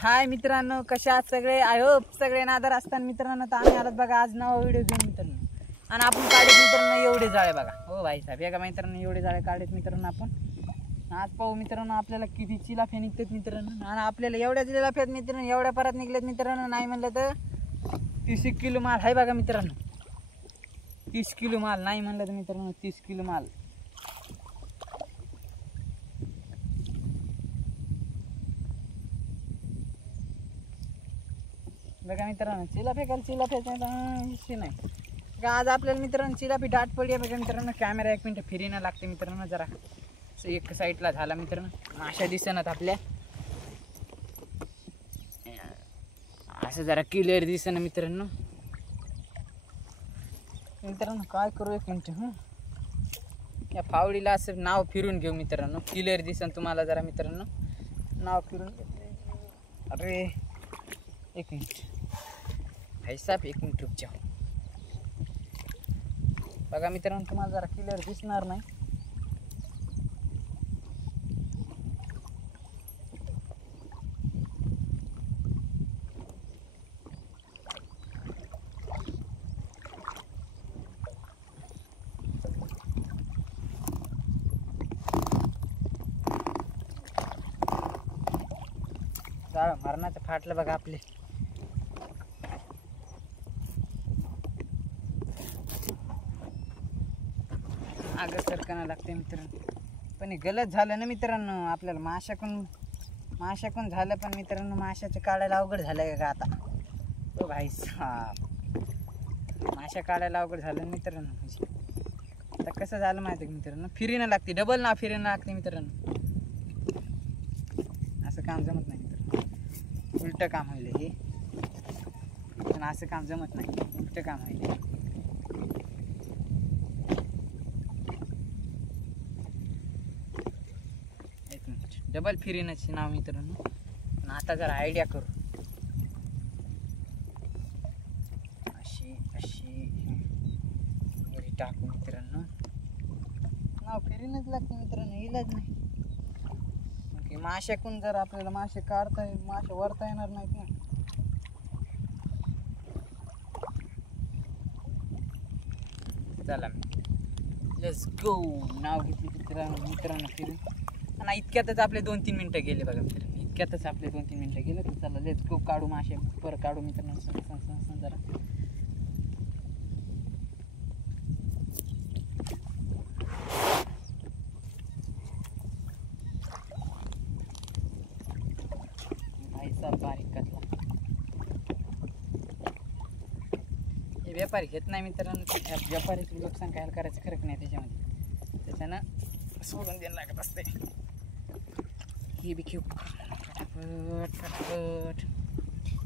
हाय मित्रांनो, कसे आहात सगळे? आय होप सगळे नादर असताना मित्रांनो. तर आम्ही आलात बघा आज नवा व्हिडिओ घेऊन मित्रांनो. आणि आपण काढत मित्रांनो एवढे जाळे बघा. हो भाई साहेब, एका मित्रांनो एवढे जाळे काढत मित्रांनो. आपण आज पाहू मित्रांनो आपल्याला किती चिलाफ्या निघतात मित्रांनो. आणि आपल्याला एवढ्या चिलाफ्यात मित्रांनो एवढ्या परत निघल्यात मित्रांनो. नाही म्हणलं तर 30 किलो माल आहे बघा मित्रांनो. 30 किलो माल नाही म्हणलं तर मित्रांनो 30 किलो माल. बघा मित्रांनो, चिलाफ्याचा विषय नाही. आज आपल्याला मित्रांनो चिलाफी दाट पडली आहे बघा मित्रांनो. कॅमेरा 1 मिनिट फिरीनं लागते मित्रांनो. जरा एक साईडला झाला मित्रांनो. अशा दिसणार आपल्या असं जरा क्लिअर दिसणं मित्रांनो. मित्रांनो काय करू 1 मिनिट. या फावडीला असं नाव फिरून घेऊ मित्रांनो. क्लिअर दिसन तुम्हाला जरा मित्रांनो. नाव फिरून अरे 1 मिनिट भाई साहेब, 1 मिनिट रुक जाओ. बघा मित्रांनो, तुम्हाला जरा क्लिअर दिसणार नाही. जाळ मरणाचं फाटलं बघा आपले. आग सरकाना लागते मित्रांनो. पण हे गलत झालं ना मित्रांनो. आपल्याला माशाकून झालं. पण मित्रांनो माशाचं काढायला अवघड झालं का आता. तो भाई साहेब, माशा काढायला अवघड झालं मित्रांनो. आता कसं झालं माहिती का मित्रांनो, फिरीनं लागते. डबल ना फिरीनं लागते मित्रांनो. असं काम जमत नाही मित्रांनो. उलटं काम होईल हे. पण असं काम जमत नाही, उलटं काम होईल. डबल फिरीनच नाव मित्रांनो. आता जरा आयडिया करू. अशी टाकू मित्रांनो. नाव फिरीनच लागते मित्रांनो, इलाज नाही. ओके, माशाकून जर आपल्याला मासे मासे वरता येणार नाहीत ना. चला लेट्स गो. नाव घेतली मित्रांनो फिरून. आणि इतक्यातच आपले 2-3 मिनटं गेले बघा मित्रांनो. इतक्यातच आपले 2-3 मिनटं गेले. तर चला लेट्स गो, काढू मासे. परत काढू मित्रांनो. जरा भाईचा बारीक कटला. हे व्यापारी घेत नाही मित्रांनो. व्यापारीचं नुकसान काय करायचं खरं नाही त्याच्यामध्ये. त्याच्यानं सोडून द्यायला लागत असते. ही बी घेऊ फटाफट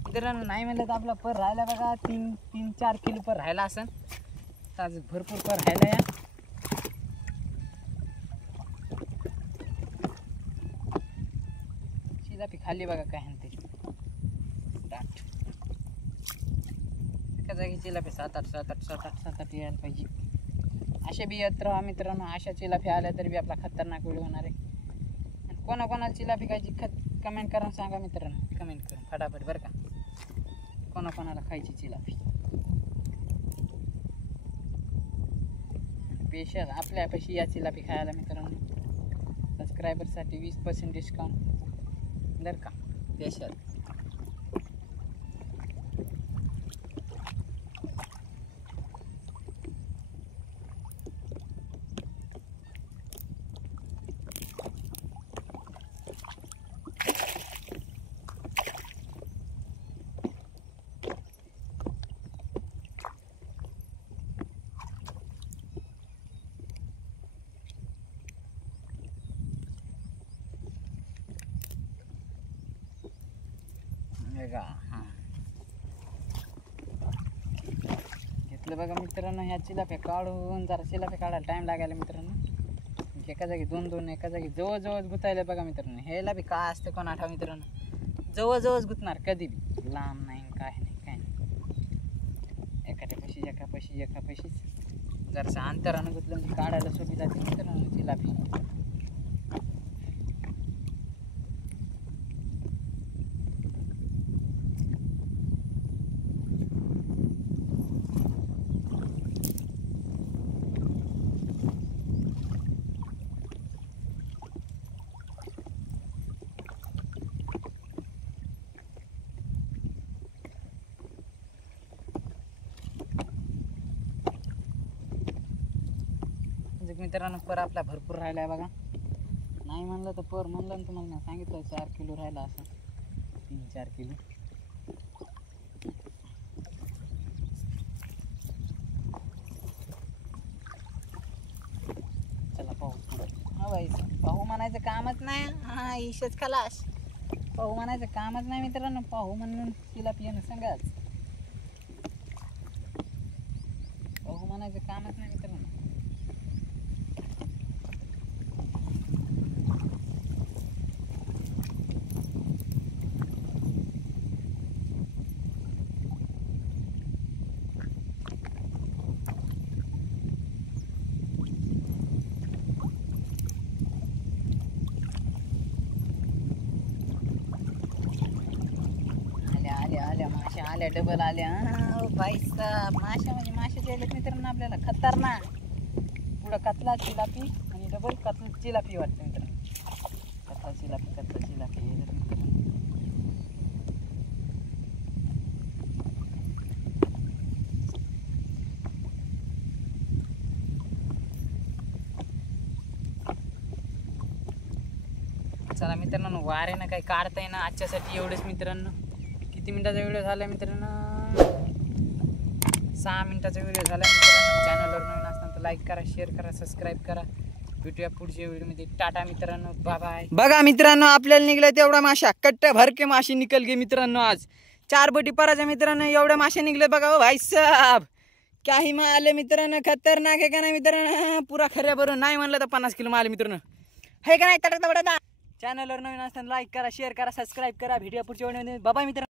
मित्रांनो. नाही म्हणलं तर आपला पर राहिला बघा 3-4 किलो पर राहिला असेल. आज भरपूर पर राहिला या. चिलाफी खाल्ली बघा काय म्हणते दाट. एका जागी चिलाफी 7-8 यायला पाहिजे. अशा बी येत राहा मित्रांनो. अशा चिलाफी आल्या तरी बी आपला खतरनाक व्हिडिओ होणार आहे. कोणाकोणाला चिलाफी खायची कमेंट करून सांगा मित्रांनो. कमेंट करून फटाफट बरं का. कोणाकोणाला खायची चिलाफी. स्पेशल आपल्यापाशी या चिलाफी खायला मित्रांनो. सबस्क्रायबरसाठी 20% डिस्काउंट बरं का. स्पेशल हां घेतलं बघा मित्रांनो. ह्या चिलाफ्या काढून जरा चिलाफ्या काढायला टाईम लागायला मित्रांनो. एका जागी 2-2 एका जागी जवळजवळ गुतायला बघा मित्रांनो. ह्याला बी काय असते कोण आठवा मित्रांनो. जवळजवळच गुतणार, कधी बी लांब नाही काय नाही. एकापाशीच जरासं अंतरानं गुतलं म्हणजे काढायला सोपी जाते मित्रांनो चिलाफी. मित्रांनो पर आपला भरपूर राहिलाय बघा. नाही म्हणलं तर पर म्हणलं ना तुम्हाला, सांगितलं 4 किलो राहिला असं, 3-4 किलो. चला पाहू. हा बाई, पाहू म्हणायचं कामच नाही. हा ईशच खलास. पाहू म्हणायचं कामच नाही मित्रांनो. पाहू म्हणून तिला पिणं सांगाच. पाहू म्हणायचं कामच नाही मित्रांनो. आल्या माश्या आल्या, डबल आल्या. पैसा माश्या म्हणजे माश्याचे आलेत मित्रांनो आपल्याला खतरनाक. पुढं कतला चिलापी आणि डबल कतला चिलापी वाटतं मित्रांनो. कतला चिलापी येतात मित्रांनो. चला मित्रांनो, वाऱ्यानं काही काढता येईना आजच्यासाठी एवढेच मित्रांनो. किती मिनिटाचा व्हिडिओ झाला मित्रांनो? 6 मिनिटाचा व्हिडिओ झाला मित्रांनो. चॅनलवर नवीन असताना तर लाईक करा, शेअर करा, सबस्क्राईब करा. भेटूया पुढच्या व्हिडिओमध्ये. टाटा मित्रांनो, बाय बाय. बघा मित्रांनो, आपल्याला निघलं तेवढा माशा, कट्ट भरके मासे निकल गे मित्रांनो. आज 4 बोटी पराच्या मित्रांनो एवढ्या मासे निघले बघा. हो भाई साहब, काही माल मित्रांनो खतरनाक आहे का नाही मित्रांनो? पुरा खऱ्या बरोबर नाही म्हणलं तर 50 किलो माल मित्रांनो हे का नाही. चॅनलवर नवीन असताना लाईक करा, शेअर करा, सबस्क्राईब करा. भेटूया पुढच्या व्हिडिओमध्ये. बाय बाय मित्रांनो.